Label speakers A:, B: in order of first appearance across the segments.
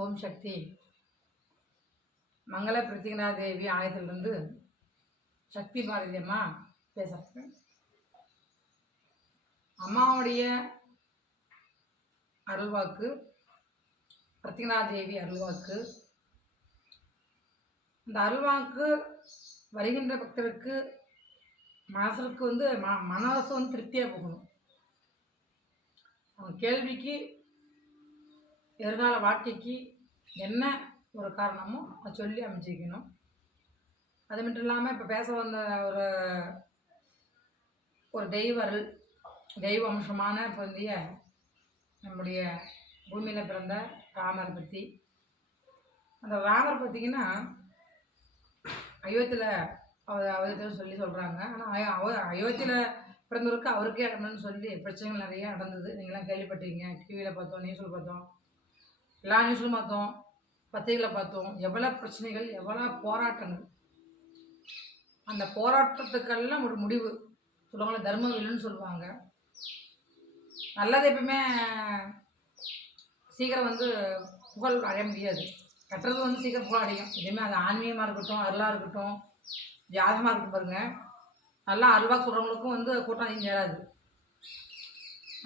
A: ஓம் சக்தி. மங்கள பிரத்திகனா தேவி ஆலயத்திலிருந்து சக்தி பாரதி அம்மா பேசுகிறேன் அம்மாவுடைய அருள்வாக்கு பிரத்திகனா தேவி அருள்வாக்கு. இந்த அருள்வாக்கு வருகின்ற பக்தருக்கு மனசுக்கு வந்து ம மனசு வந்து திருப்தியாக போகணும். அவங்க கேள்விக்கு எதிர்கால வாழ்க்கைக்கு என்ன ஒரு காரணமோ அதை சொல்லி அமைச்சிக்கணும். அது மட்டும் இல்லாமல் இப்போ பேச வந்த ஒரு ஒரு தெய்வ தெய்வ அம்சமான பொருந்திய நம்முடைய பூமியில் பிறந்த ராமர் பற்றி அந்த ராமர் பார்த்திங்கன்னா அயோத்தியில் அவர் அவதத்தில் சொல்லி சொல்கிறாங்க ஆனால் அவ அயோத்தியில் பிறந்தவருக்கு அவருக்கே இடம்னு சொல்லி பிரச்சனைகள் நிறைய நடந்தது. நீங்களாம் கேள்விப்பட்டீங்க டிவியில் பார்த்தோம் நியூஸில் பார்த்தோம். எல்லா நியூஸ்லும் பார்த்தோம் பத்திரிகைகளை பார்த்தோம். எவ்வளோ பிரச்சனைகள் எவ்வளோ போராட்டங்கள். அந்த போராட்டத்துக்கெல்லாம் ஒரு முடிவு. சொல்லுவாங்க தர்மம் இல்லைன்னு சொல்லுவாங்க. நல்லது எப்பயுமே சீக்கிரம் வந்து புகழ் அடைய முடியாது. கட்டுறது வந்து சீக்கிரம் புகழ் அடையும். எதுவுமே அது ஆன்மீகமாக இருக்கட்டும் அருளாக இருக்கட்டும் ஜாதகமாக இருக்கட்டும் பாருங்கள் நல்லா அருள்வாக சொல்கிறவங்களுக்கும் வந்து கூட்டம் அதிகம் சேராது.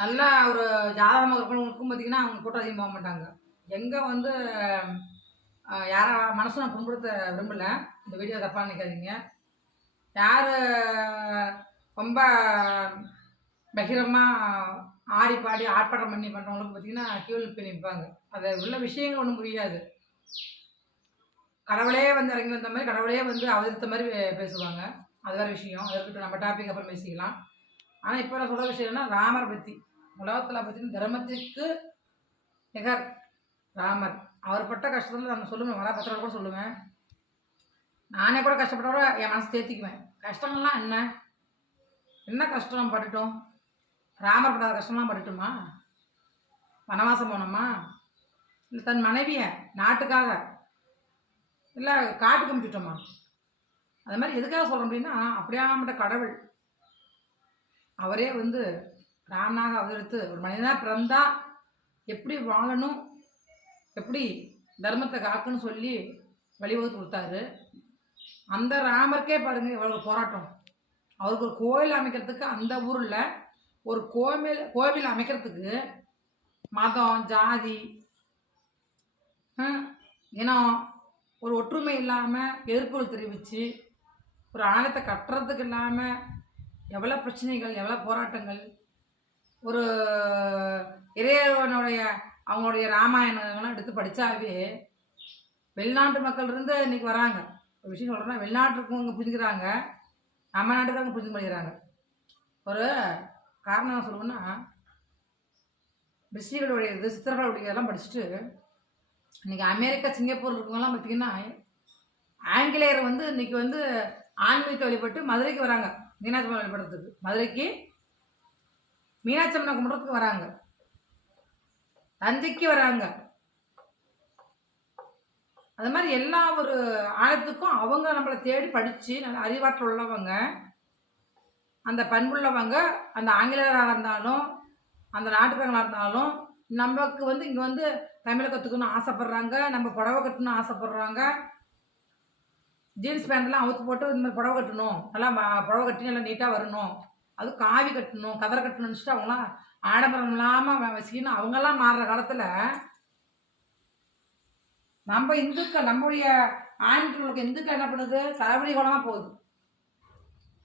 A: நல்லா ஒரு ஜாதகமாக இருக்கிறவங்களுக்கும் பார்த்திங்கன்னா அவங்க கூட்டம் அதிகம் போக மாட்டாங்க. எங்கே வந்து அஹ், யாரை மனசும் நான் புண்படுத்த விரும்பல. இந்த வீடியோ தப்பாக நினைக்காதீங்க. யார் ரொம்ப பகிரமாக ஆடி பாடி ஆர்ப்பாட்டம் பண்ணி பண்ணுறவங்களுக்கு பார்த்தீங்கன்னா கியூவில் போய் நிற்பாங்க அது உள்ள விஷயங்கள் ஒன்றும் புரியாது. கடவுளே வந்து இறங்கி வந்த மாதிரி கடவுளே வந்து அவதரித்த மாதிரி பேசுவாங்க. அது வேறு விஷயம். அதற்கிட்ட நம்ம டாபிக் அப்புறம் பேசிக்கலாம். ஆனால் இப்போ நான் சொல்கிற விஷயம் ராமர் ராமரை பற்றி உலகத்தில் பார்த்தீங்கன்னா தர்மத்துக்கு நிகர் ராமர். அவர் பட்ட கஷ்டத்தில் நான் சொல்லுவேன். வர கூட சொல்லுவேன். நானே கூட கஷ்டப்பட்டவரை என் மனசு தேர்த்திக்குவேன் கஷ்டங்கள்லாம் என்ன? என்ன கஷ்டம் பட்டுட்டோம்? ராமர் படாத கஷ்டம்லாம் பட்டுட்டுமா? வனவாசம் போனோமா? இல்லை தன் மனைவியை நாட்டுக்காக இல்லை காட்டுக்கு அனுப்பிச்சிட்டோமா அது மாதிரி எதுக்காக சொல்கிறோம் அப்படின்னா அப்படியாமட்ட கடவுள். அவரே வந்து ராமனாக அவதரித்து ஒரு மனிதனாக பிறந்தா எப்படி வாழணும்? எப்படி தர்மத்தை காக்குன்னு சொல்லி வழிவகுத்து கொடுத்தாரு. அந்த ராமருக்கே பாருங்க இவ்வளோ போராட்டம். அவருக்கு ஒரு கோயில் அமைக்கிறதுக்கு அந்த ஊரில் ஒரு கோவில் கோவில் அமைக்கிறதுக்கு மதம் ஜாதி இனம் ஒரு ஒற்றுமை இல்லாமல் எதிர்ப்புகள் தெரிவித்து ஒரு ஆலயத்தை கட்டுறதுக்கு இல்லாமல் எவ்வளோ பிரச்சனைகள் எவ்வளோ போராட்டங்கள் ஒரு இறைவனுடைய அவங்களுடைய ராமாயணங்கள்லாம் எடுத்து படித்தாவே வெளிநாட்டு மக்கள் இருந்து இன்னைக்கு வராங்க. ஒரு விஷயம் சொல்கிறேன்னா வெளிநாட்டுக்கு புரிஞ்சுக்கிறாங்க. நம்ம நாட்டுக்காரங்க புரிஞ்சு பண்ணிக்கிறாங்க ஒரு காரணம் என்ன ரிஷிகளுடைய இது சித்தர்களுடைய இதெல்லாம் படிச்சுட்டு இன்னைக்கு அமெரிக்கா சிங்கப்பூர் இருக்கவங்கலாம் பார்த்திங்கன்னா ஆங்கிலேயர் வந்து இன்னைக்கு வந்து ஆன்மீகத்தை வழிபட்டு மதுரைக்கு வராங்க. மீனாட்சி அம்மன் வழிபடுறதுக்கு. மதுரைக்கு மீனாட்சி அம்மனை கும்பிட்றதுக்கு வராங்க. தஞ்சைக்கு வராங்க. அது மாதிரி எல்லா ஒரு ஆழத்துக்கும் அவங்க நம்மளை தேடி படித்து நல்ல அறிவாற்றல் உள்ளவங்க அந்த பண்புள்ளவங்க அந்த ஆங்கிலேயராக இருந்தாலும் அந்த நாட்டுக்காரங்களாக இருந்தாலும் நமக்கு வந்து இங்கே வந்து தமிழை கற்றுக்கணும்னு ஆசைப்பட்றாங்க நம்ம புடவை கட்டணும்னு ஆசைப்பட்றாங்க. ஜீன்ஸ் பேண்ட்லாம் அவுத்து போட்டு இந்த மாதிரி புடவை கட்டணும். நல்லா புடவை கட்டி நல்லா நீட்டாக வரணும். அது காவி கட்டணும் கதரை கட்டணும்னு வச்சுட்டு அவங்களாம் ஆடம்பரம் இல்லாமல் வசிக்கணும் அவங்கெல்லாம் மாறுற காலத்தில் நம்ம இந்துக்கள் நம்முடைய ஆண்களுக்கு இந்துக்கள் என்ன பண்ணுது? தலைவலி குளமாக போகுது.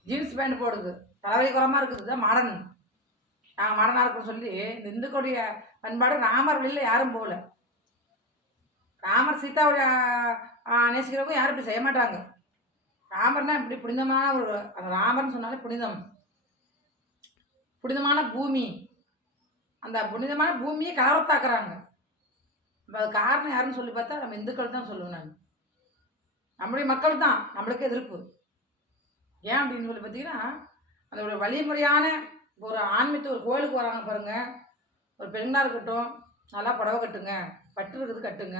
A: ஜீன்ஸ் பேண்ட் போடுது. தலைவலி குளமாக இருக்குது. தான் மாடர்ன். நாங்கள் மாடனாக இருக்கோம் சொல்லி இந்த இந்துக்களுடைய பண்பாடு ராமர் வழியில் யாரும் போகல. ராமர் சீதாவுடைய நேசிக்கிறவங்க யாரும் இப்படி செய்ய மாட்டாங்க. ராமர்னா இப்படி புனிதமான ஒரு அந்த ராமர்னு சொன்னாலே புனிதம். புனிதமான பூமி. அந்த புனிதமான பூமியை கலவரத்தாக்குறாங்க. நம்ம அது காரணம் யாருன்னு சொல்லி பார்த்தா நம்ம இந்துக்கள் தான் சொல்லுவேன் நான் நம்முடைய மக்கள் தான். நம்மளுக்கு எதிர்ப்பு. ஏன் அப்படின்னு சொல்லி பார்த்தீங்கன்னா அந்த ஒரு வழிமுறையான ஒரு ஆன்மீகத்து ஒரு கோயிலுக்கு வராங்க பாருங்க. ஒரு பெண்ணாக இருக்கட்டும் நல்லா புடவை கட்டுங்க பட்டு இருக்குது கட்டுங்க.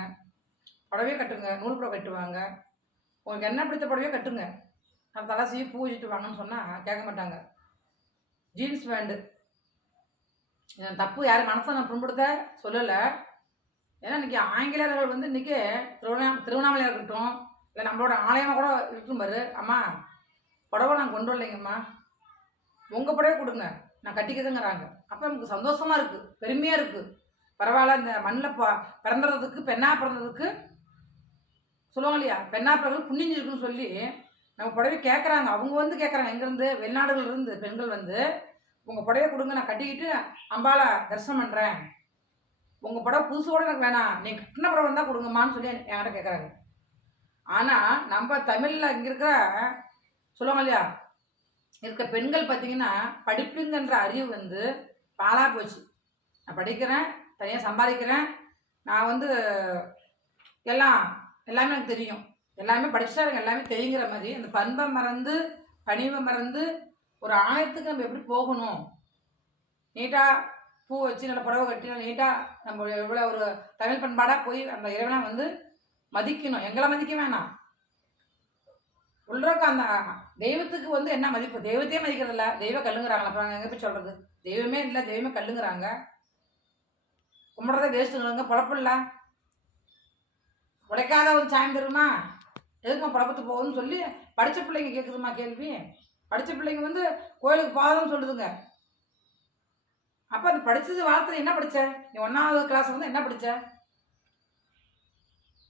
A: புடவையே கட்டுங்க நூல் புடவை கட்டுவாங்க. உங்களுக்கு என்ன பிடித்த புடவையோ கட்டுங்க. அது தலை செய்ய பூ வச்சுட்டு வாங்கன்னு சொன்னால் கேட்க மாட்டாங்க. Jeans pant. தப்பு யாரும் மனசை நான் புண்படுத்த சொல்லலை. ஏன்னா இன்னைக்கு ஆங்கிலேயர்கள் வந்து இன்னைக்கு திருவண்ணா திருவண்ணாமலையாக இருக்கட்டும் இல்லை நம்மளோட ஆலயமாக கூட இருக்கும் பாரு. அம்மா புடவை நான் கொண்டு வரலைங்கம்மா. உங்கள் புடவை கொடுங்க. நான் கட்டிக்கிறதுங்கிறாங்க அப்போ நமக்கு சந்தோஷமாக இருக்குது பெருமையாக இருக்குது பரவாயில்ல இந்த மண்ணில் ப பிறந்துறதுக்கு பெண்ணாக பிறந்ததுக்கு சொல்லுவாங்க இல்லையா? பெண்ணா பிறகு புண்ணியம் இருக்குன்னு சொல்லி நம்ம புடவை கேட்குறாங்க அவங்க வந்து கேட்குறாங்க எங்கேருந்து வெளிநாடுகள்லேருந்து பெண்கள் வந்து உங்கள் புடவைய கொடுங்க நான் கட்டிக்கிட்டு அம்பாளை தரிசனம் பண்ணுறேன் உங்கள் புடவை புதுசோட எனக்கு வேணாம். நீங்கள் கட்டின புடவை தான் கொடுங்கம்மான்னு சொல்லி என்கிட்ட கேட்குறாங்க ஆனால் நம்ம தமிழில் இங்கே இருக்கிற சொல்லுவாங்க இல்லையா? இருக்க பெண்கள் பார்த்தீங்கன்னா படிப்புங்கன்ற அறிவு வந்து பாலாக போச்சு. நான் படிக்கிறேன் தனியாக சம்பாதிக்கிறேன். நான் வந்து எல்லாம் எல்லாமே எனக்கு தெரியும். எல்லாமே படிச்சா எல்லாமே தெரியுங்கிற மாதிரி. அந்த பண்பை மறந்து பணிவை மறந்து ஒரு ஆயத்துக்கு நம்ம எப்படி போகணும்? நீட்டாக பூ வச்சு நல்ல புடவை கட்டி நல்லா நீட்டாக நம்ம எவ்வளோ ஒரு தமிழ் பண்பாடாக போய் அந்த இறைவனை வந்து மதிக்கணும். எங்களை மதிக்க வேணாம். உள்ளக்க அந்த தெய்வத்துக்கு வந்து என்ன மதிப்பு? தெய்வத்தையே மதிக்கிறதில்ல. தெய்வ கல்லுங்கிறாங்களா. அப்புறம் எங்கே போய் சொல்கிறது தெய்வமே இல்லை தெய்வமே கல்லுங்கிறாங்க. கும்பிட்றத வேஸ்ட்டுங்கிறாங்க பொழப்பு இல்லை. உடைக்காத ஒரு சாயம் தருமா எதுக்குமா பிரபத்து போகுதுன்னு சொல்லி படித்த பிள்ளைங்க கேட்குதுமா கேள்வி. படித்த பிள்ளைங்க வந்து கோயிலுக்கு போகாதன்னு சொல்லுதுங்க. அப்போ அது படித்தது வாரத்தில் என்ன படித்த நீ ஒன்றாவது கிளாஸ் வந்து என்ன படித்த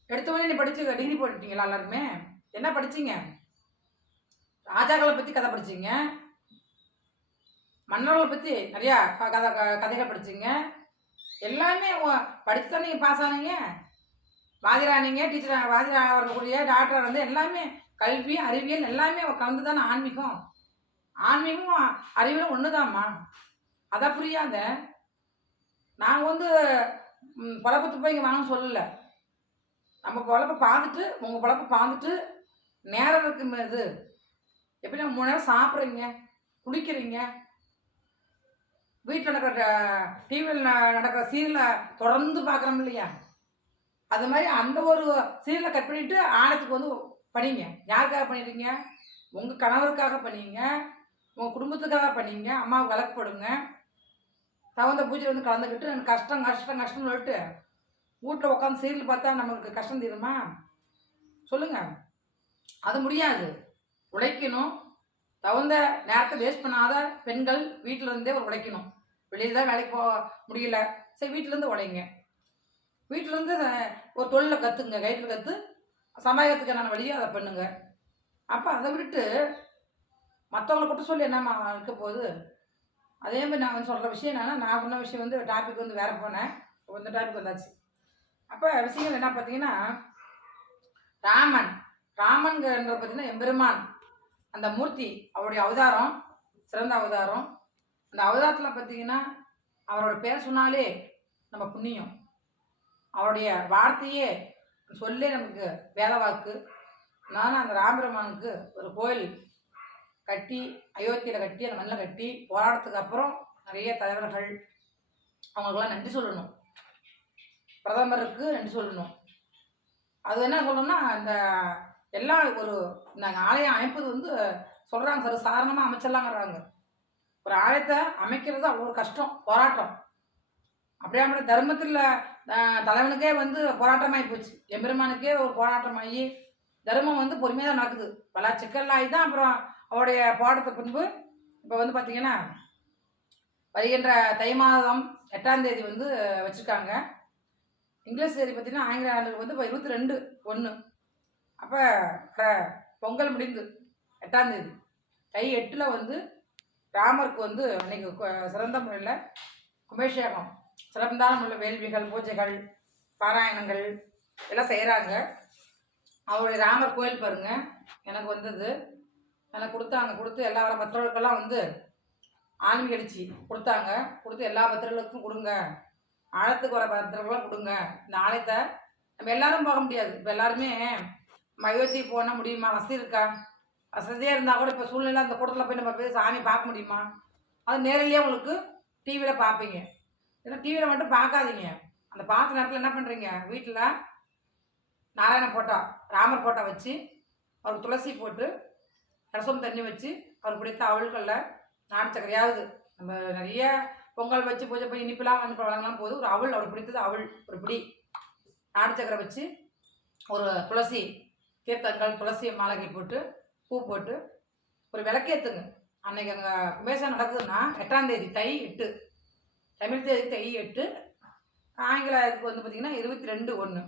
A: எடுத்தவொடனே நீ படித்து டிகிரி போட்டுட்டீங்களா எல்லாருமே? என்ன படிச்சிங்க? ராஜாக்களை பற்றி கதை படிச்சிங்க. மன்னர்களை பற்றி நிறையா க- கதை க- கதைகள் படிச்சிங்க. எல்லாமே படித்து தான் நீங்கள் பாஸ் ஆனீங்க? வாதிரானீங்க டீச்சர் வாதிரா வரக்கூடிய டாக்டர் வந்து எல்லாமே கல்வி அறிவியல் எல்லாமே கலந்து தானே ஆன்மீகம். ஆன்மீகமும் அறிவியலும் ஒன்று தான்மா அதான் புரியாத. நாங்கள் வந்து பொழப்பத்து போய் இங்கே வாங்க சொல்லலை. நம்ம பொழப்ப பார்த்துட்டு உங்கள் பொழப்ப பார்த்துட்டு நேரம் இருக்கும் இது. எப்படி நம்ம மூணு நேரம் சாப்பிட்றீங்க குளிக்கிறீங்க. வீட்டில் நடக்கிற டிவியில் நடக்கிற சீரியலை தொடர்ந்து பார்க்குறோம் இல்லையா? அது மாதிரி அந்த ஒரு சீரியலை கட் பண்ணிட்டு ஆணத்துக்கு வந்து பண்ணிங்க. யாருக்காக பண்ணிடுறீங்க உங்கள் கணவருக்காக பண்ணிங்க. உங்கள் குடும்பத்துக்காக பண்ணீங்க. அம்மாவுக்கு விளக்கு போடுங்க. தகுந்த பூஜை வந்து கலந்துக்கிட்டு எனக்கு கஷ்டம் கஷ்டம் கஷ்டம்னு சொல்லிட்டு வீட்டில் உட்காந்து சீரியல் பார்த்தா நமக்கு கஷ்டம் தீருமா சொல்லுங்கள் அது முடியாது. உழைக்கணும். தகுந்த நேரத்தை வேஸ்ட் பண்ணாத பெண்கள் வீட்டில் இருந்தே ஒரு உழைக்கணும். வெளியில் தான் வேலைக்கு போக முடியல. சரி வீட்டிலேருந்து உழைங்க வீட்டிலேருந்து ஒரு தொழிலை கற்றுங்க கைட்டில் கற்று சமாளிக்கிறதுக்கான வழியை அதை பண்ணுங்க. அப்போ அதை விட்டுட்டு மற்றவங்களை மட்டும் சொல்லி என்னம்மா இருக்க போகுது? அதே மாதிரி நான் வந்து சொல்கிற விஷயம் என்னென்னா நான் சொன்ன விஷயம் வந்து டாபிக் வந்து வேறு போனேன். இப்போ இந்த டாபிக் வந்தாச்சு. அப்போ விஷயங்கள் என்ன பார்த்தீங்கன்னா ராமன் ராமன்கிற பார்த்தீங்கன்னா எம்பெருமான் அந்த மூர்த்தி அவருடைய அவதாரம் சிறந்த அவதாரம். அந்த அவதாரத்தில் பார்த்தீங்கன்னா அவரோட பேர் சொன்னாலே நம்ம புண்ணியம். அவருடைய வார்த்தையே சொல்லே நமக்கு வேத வாக்கு நான் அந்த ராமபெருமானுக்கு ஒரு கோயில் கட்டி அயோத்தியில் கட்டி அந்த மண்ணில் கட்டி போராட்டத்துக்கு அப்புறம் நிறைய தலைவர்கள் அவங்களுக்கெல்லாம் நன்றி சொல்லணும். பிரதமருக்கு நன்றி சொல்லணும். அது என்ன சொல்லணும்னா அந்த எல்லா ஒரு நாங்கள் ஆலயம் அமைப்பது வந்து சொல்கிறாங்க சார் சாதாரணமாக அமைச்சிடலாங்கிறாங்க ஒரு ஆலயத்தை அமைக்கிறது அவ்வளோ கஷ்டம் போராட்டம். அப்படியே தர்மத்தில் தலைவனுக்கே வந்து போராட்டமாகி போச்சு. எம்பெருமானுக்கே ஒரு போராட்டமாகி தர்மம் வந்து பொறுமையாக தான் நடக்குது. பல சிக்கலாகி தான் அப்புறம் அவருடைய போராட்டத்தை பின்பு இப்போ வந்து பார்த்தீங்கன்னா வருகின்ற தை மாதம் எட்டாம் தேதி வந்து வச்சுருக்காங்க. இங்கிலீஷ் தேதி பார்த்தீங்கன்னா ஆங்கில ஆண்டுக்கு வந்து இப்போ இருபத்தி ரெண்டு ஒன்று அப்போ பொங்கல் முடிந்து எட்டாம் தேதி. தை எட்டில் வந்து ராமருக்கு வந்து அன்னைக்கு சிறந்த முறையில் கும்பாபிஷேகம். சிறந்தாலும் உள்ள வேள்விகள் பூஜைகள் பாராயணங்கள் எல்லாம் செய்கிறாங்க அவருடைய ராமர் கோயில் பாருங்க. எனக்கு வந்தது. எனக்கு கொடுத்தாங்க கொடுத்து எல்லா வர பத்திரங்களுக்கெல்லாம் வந்து ஆன்மீக அடிச்சு கொடுத்தாங்க. கொடுத்து எல்லா பத்திரங்களுக்கும் கொடுங்க. ஆழத்துக்கு வர பத்திரங்களும் கொடுங்க. இந்த ஆலயத்தை நம்ம எல்லாரும் போக முடியாது. இப்போ எல்லாருமே அயோத்தி போனால் முடியுமா? வசதி இருக்கா? வசதியாக இருந்தால் கூட இப்போ சூழ்நிலை அந்த கூட்டத்தில் போய் நம்ம போய் சாமி பார்க்க முடியுமா? அது நேரிலேயே உங்களுக்கு டிவியில் பார்ப்பீங்க. ஏன்னா டிவியில் மட்டும் பார்க்காதீங்க. அந்த பார்த்த நேரத்தில் என்ன பண்ணுறீங்க வீட்டில் நாராயண போட்டா ராமர் போட்டா வச்சு அவருக்கு துளசி போட்டு ரசம் தண்ணி வச்சு அவருக்கு பிடித்த அவள்களில் நாட்டு சக்கரையாவது. நம்ம நிறைய பொங்கல் வச்சு பூஜை பண்ணி இனிப்பெல்லாம் வந்து வழங்கலாம் போது ஒரு அவள் அவருக்கு பிடித்தது அவள் ஒரு பிடி. நாட்டு சக்கரை வச்சு ஒரு துளசி தீர்த்தங்கள் துளசி மாலைகள் போட்டு பூ போட்டு ஒரு விளக்கேற்றுங்க அன்னைக்கு அங்கே கும்பேசம் நடக்குதுன்னா எட்டாம் தேதி தை எட்டு. தமிழ் தேதி தை எட்டு. ஆங்கிலத்துக்கு வந்து பார்த்திங்கன்னா இருபத்தி ரெண்டு ஒன்று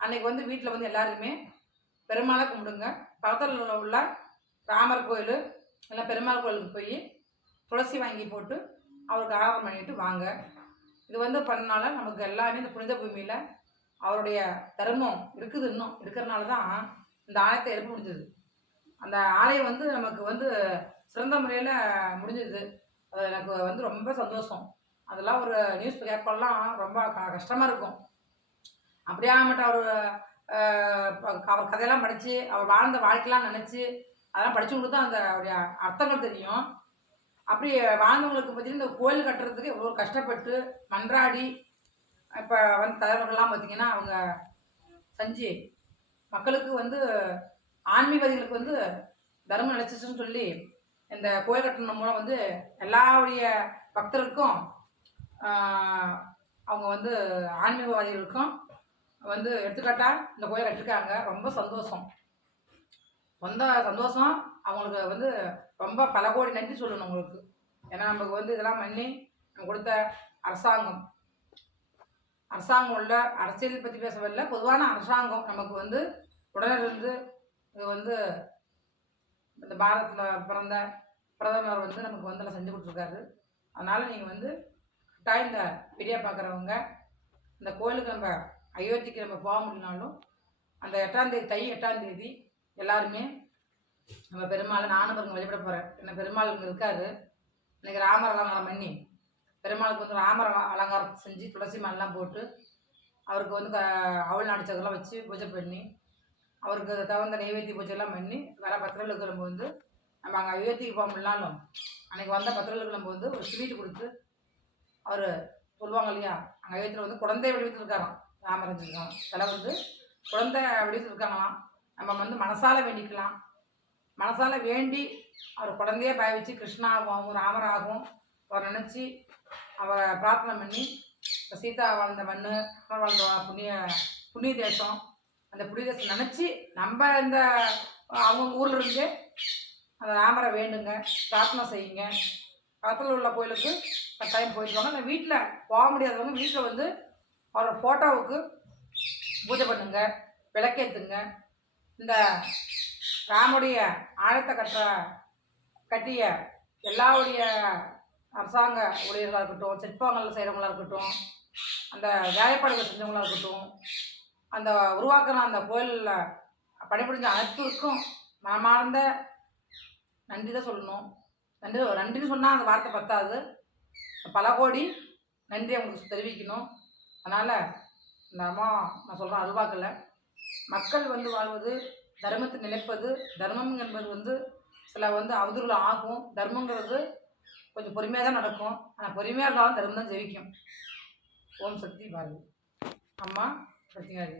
A: அன்னைக்கு வந்து வீட்டில் வந்து எல்லாருமே பெருமாளை கும்பிடுங்க. பக்கத்தில் உள்ள ராமர் கோயில் இல்லை பெருமாள் கோயிலுக்கு போய் துளசி வாங்கி போட்டு அவருக்கு ஆராதனை பண்ணிட்டு வாங்க. இது வந்து பண்ணனால நமக்கு எல்லாமே இந்த புனித பூமியில் அவருடைய தர்மம் இருக்குது இன்னும். இருக்கிறனால தான் இந்த ஆலயத்தை எழுப்ப முடிஞ்சது. அந்த ஆலயம் வந்து நமக்கு வந்து சிறந்த முறையில் முடிஞ்சது. அது எனக்கு வந்து ரொம்ப சந்தோஷம். அதெல்லாம் ஒரு நியூஸ் கேட்கலாம் ரொம்ப க கஷ்டமாக இருக்கும். அப்படியே மட்டும் அவர் அவர் கதையெல்லாம் படித்து அவர் வாழ்ந்த வாழ்க்கையெல்லாம் நினச்சி அதெல்லாம் படித்தவங்களுக்கு தான் அந்த அவருடைய அர்த்தங்கள் தெரியும். அப்படி வாழ்ந்தவங்களுக்கு பார்த்தீங்கன்னா இந்த கோயில் கட்டுறதுக்கு எவ்வளோ கஷ்டப்பட்டு மன்றாடி இப்போ வந்து தலைவர்கள்லாம் பார்த்தீங்கன்னா அவங்க செஞ்சு மக்களுக்கு வந்து ஆன்மீகவாதிகளுக்கு வந்து தர்மம் நிலச்சிச்சுன்னு சொல்லி இந்த கோயில் கட்டணம் மூலம் வந்து எல்லாருடைய பக்தருக்கும் அவங்க வந்து ஆன்மீகவாதிகளுக்கும் வந்து எடுத்துக்காட்டா இந்த கோயில் கட்டிருக்காங்க. ரொம்ப சந்தோஷம். சொந்த சந்தோஷம். அவங்களுக்கு வந்து ரொம்ப பல கோடி நன்றி சொல்லணும் உங்களுக்கு. ஏன்னா நமக்கு வந்து இதெல்லாம் பண்ணி நம்ம கொடுத்த அரசாங்கம். அரசாங்கம் உள்ள அரசியல் பற்றி பேசவில்லை. பொதுவான அரசாங்கம் நமக்கு வந்து உடனிருந்து இது வந்து இந்த பாரதத்தில் பிறந்த பிரதமர் வந்து நமக்கு வந்து எல்லாம் செஞ்சு கொடுத்துருக்காரு. அதனால் நீங்கள் வந்து கட்டாயம் இந்த வீடியோ பார்க்குறவங்க இந்த கோயிலுக்கு நம்ம அயோத்திக்கு நம்ம போக முடியலனாலும் அந்த எட்டாந்தேதி தை எட்டாந்தேதி எல்லாருமே நம்ம பெருமாள் நானும் பாருங்க வழிபட போகிறேன் என்ன பெருமாள் இங்கே இருக்காரு. இன்னைக்கு ராமர் அலங்காரம் பண்ணி பெருமாளுக்கு வந்து ராமர் அலங்காரம் செஞ்சு துளசி மாலெலாம் போட்டு அவருக்கு வந்து க- அவல் வச்சு பூஜை பண்ணி அவருக்கு தகுந்த நைவேத்திய பூஜைலாம் பண்ணி வர பத்திரலுக்கு நம்ம வந்து நம்ம அங்கே அயோத்திக்கு போக முடியலாலும் அன்றைக்கி வந்த பத்திரலுக்கு நம்ம வந்து ஒரு ஸ்வீட் கொடுத்து அவர் சொல்லுவாங்க இல்லையா? அங்கே அயோத்தியில் வந்து குழந்தை வடிவத்தில் இருக்காராம் ராமரஞ்சிருக்காங்க சில வந்து குழந்தை வடிவத்தில் இருக்காங்களாம் நம்ம வந்து மனசால வேண்டிக்கலாம். மனசால வேண்டி அவர் குழந்தைய பாவிச்சு கிருஷ்ணாவும் ராமராகவும் அவர் நினச்சி அவரை பிரார்த்தனை பண்ணி இப்போ சீதா வாழ்ந்த மண் வாழ்ந்த புண்ணிய புண்ணிய தேசம் அந்த புண்ணிய தேசம் நினச்சி நம்ம இந்த அவங்க ஊரில் இருந்தே அந்த ராமரை வேண்டுங்க பிரார்த்தனை செய்யுங்க. பக்கத்தில் உள்ள கோயிலுக்கு கட்டாயம் போயிட்டு வாங்க வீட்டில் போக முடியாதவங்க வீட்டில் வந்து அவரோட ஃபோட்டோவுக்கு பூஜை பண்ணுங்க விளக்கேற்றுங்க இந்த ராமுடைய ஆழத்தை கட்டுற கட்டிய எல்லாருடைய அரசாங்க ஊழியர்களாக இருக்கட்டும் சிற்பங்கள் செய்கிறவங்களா இருக்கட்டும் அந்த வேலைப்பாடுகள் செஞ்சவங்களாக இருக்கட்டும் அந்த உருவாக்கின அந்த கோயிலில் பணிபுரிஞ்ச அனைத்துக்கும் மனமார்ந்த நன்றி தான் சொல்லணும். நன்றி நன்றின்னு சொன்னால் அந்த வார்த்தை பத்தாது. பல கோடி நன்றி அவங்களுக்கு தெரிவிக்கணும். அதனால் இந்த அம்மா நான் சொல்கிறேன் அருவாக்கில் மக்கள் வந்து வாழ்வது தர்மத்தை நிலைப்பது தர்மம் என்பது வந்து சில வந்து அவதூறுகள் ஆகும். தர்மங்கிறது கொஞ்சம் பொறுமையாக தான் நடக்கும். ஆனால் பொறுமையாக இருந்தாலும் தர்மம் தான் ஜெயிக்கும். ஓம் சக்தி பாரதி. அம்மா பிரத்திங்காரி